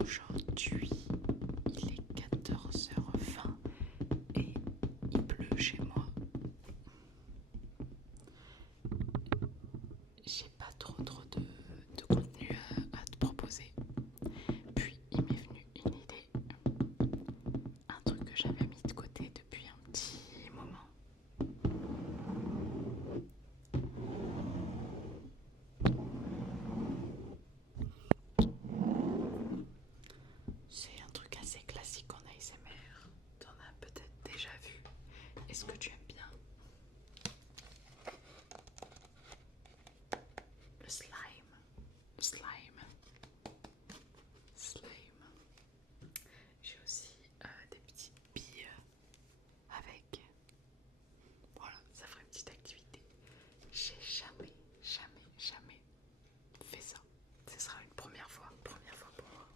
Aujourd'hui, il est 14h20 et il pleut chez moi. J'ai pas trop de contenu à te proposer. Puis il m'est venu une idée, un truc que j'avais mis de côté depuis un petit moment. C'est un truc assez classique en ASMR. T'en as peut-être déjà vu. Est-ce que tu aimes bien le slime? Slime. Slime. J'ai aussi des petites billes avec. Voilà, ça ferait une petite activité. J'ai jamais fait ça. Ce sera une première fois pour moi.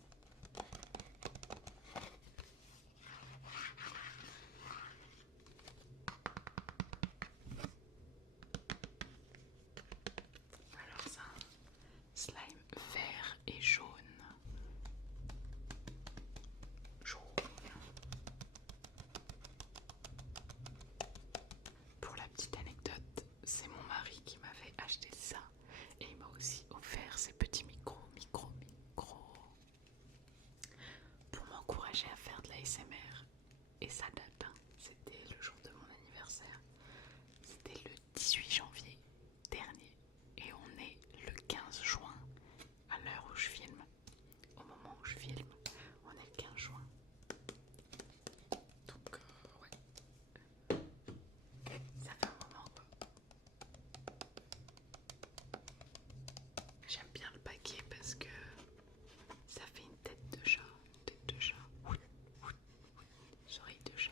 Alors c'est un slime vert et jaune. Jaune. Pour la petite anecdote, c'est mon mari qui m'avait acheté ça et il m'a aussi offert ces petits micros pour m'encourager à faire de la l'ASMR. Et ça date, hein. C'était le jour de mon anniversaire. C'était le 18 janvier dernier et on est le 15 juin à l'heure où je filme. Au moment où je filme, on est le 15 juin. Donc ouais, ça fait un moment quoi. J'aime bien le paquet parce que ça fait une tête de chat, oreille de chat.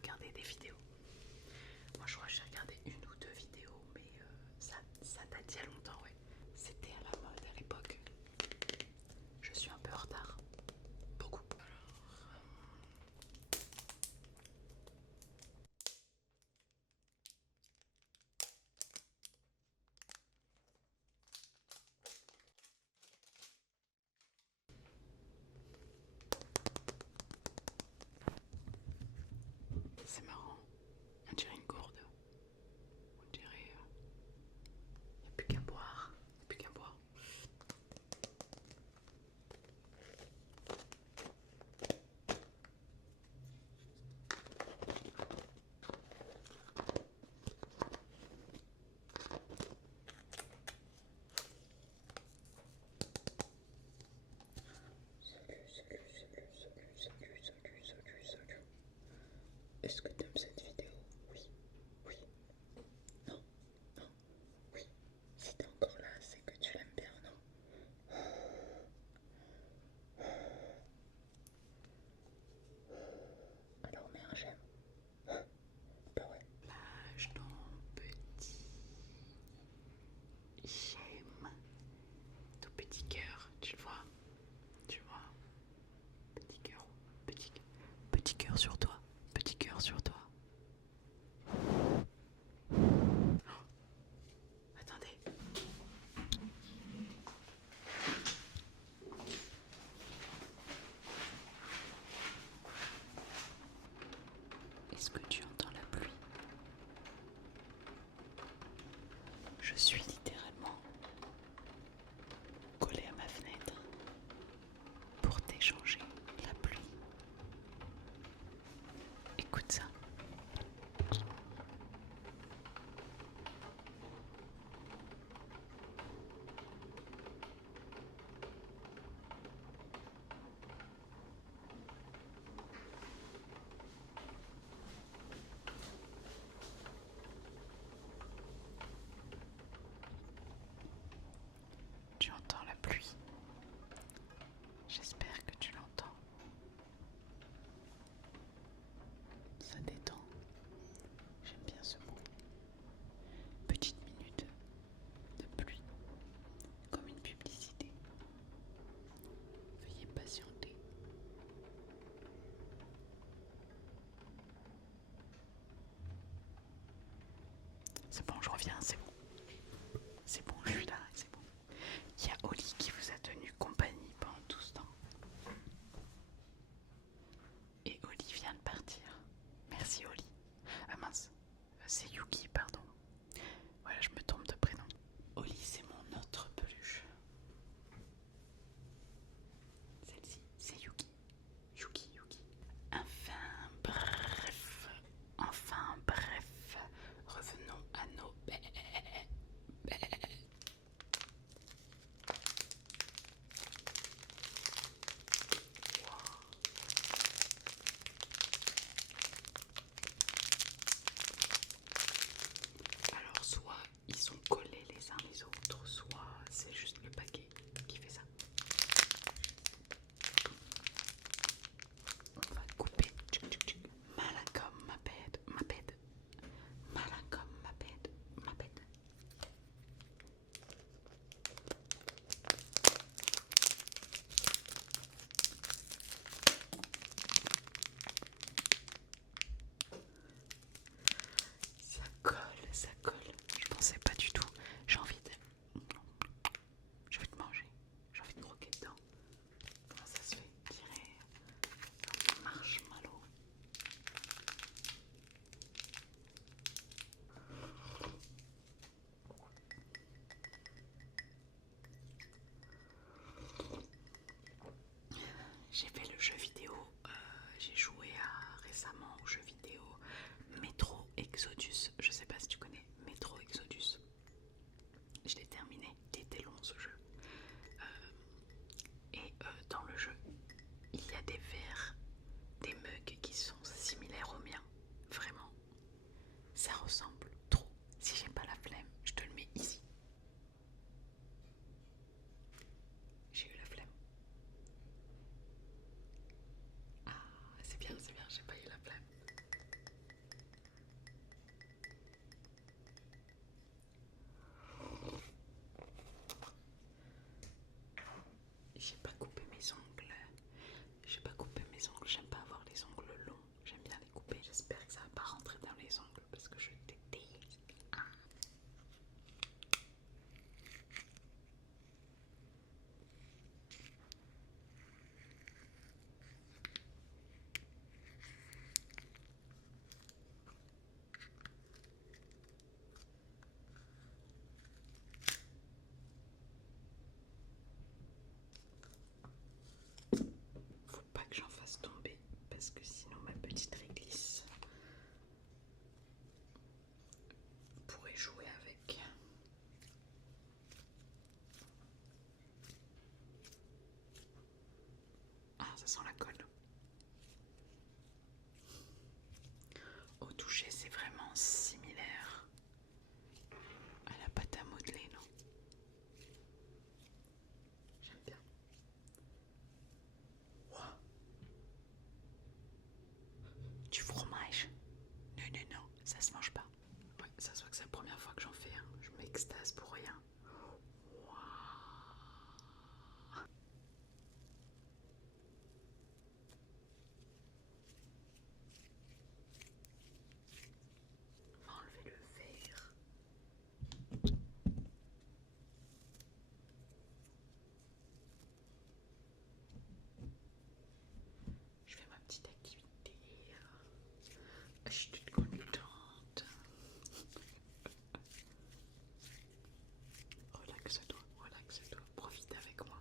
regarder des vidéos. Moi je crois que j'ai regardé une ou deux vidéos, mais ça date d'il y a longtemps, ouais. C'était à la mode à l'époque. Je suis un peu en retard. Beaucoup. C'est marrant. On dirait une gourde. On dirait... Il n'y a plus qu'à boire. Il n'y a plus qu'à boire. Salut. Est-ce que t'aimes cette vidéo? Oui, oui, non, non, oui. Si t'es encore là, c'est que tu l'aimes bien, non? Alors mets un j'aime. Bah ouais. Plage ton petit j'aime. Ton petit cœur, tu le vois? Tu vois? Petit cœur, petit cœur sur toi. Petit cœur sur toi. Attendez. Est-ce que tu entends la pluie? Je suis littéralement collée à ma fenêtre pour t'échanger la pluie. Écoute ça. Tu entends la pluie? J'espère que tu l'entends. Ça détend. J'aime bien ce mot. Petite minute de pluie, comme une publicité. Veuillez patienter. C'est bon, je reviens, c'est bon. C'est bon, je suis là, c'est bon. Il y a Oli qui vous a tenu compagnie pendant tout ce temps. Et Oli vient de partir. Merci Oli. Ah mince, c'est Yuki, pardon. Voilà, je me trompe de prénom. Oli, c'est mon autre peluche. Celle-ci, c'est Yuki. Yuki. Enfin bref, revenons à nos Alors soit ils sont collés les uns les autres, soit c'est juste le paquet qui fait ça. On va couper. Malacom, ma bête. Malacom, ma bête. Ça colle. Je pensais pas du tout. J'ai envie de manger. J'ai envie de croquer dedans. Comment ça se fait? Je dirais un marshmallow. J'ai fait le jeu vidéo, j'ai joué récemment au jeu vidéo Metro Exodus. Je sais pas si tu connais Metro Exodus. Je l'ai terminé, il était long ce jeu. Et dans le jeu, il y a des verres, des mugs qui sont similaires aux miens. Vraiment, ça ressemble trop. Si j'ai pas la flemme, je te le mets ici. J'ai eu la flemme. sent la colle. Au toucher, c'est vraiment similaire à la pâte à modeler, non? J'aime bien. Wow. Du fromage? Non, non, non, ça se mange pas. Ouais, ça se voit que c'est la première fois que j'en fais un. Je m'extase pour rien. Wow. On va enlever le verre. Je fais ma petite activité. Je suis toute contente. Relaxe-toi, relaxe-toi. Profite avec moi.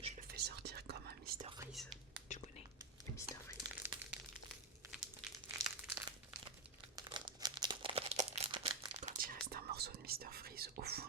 Je le fais sortir comme un Mr Freeze. Tu connais Mr Freeze? Quand il reste un morceau de Mr Freeze au fond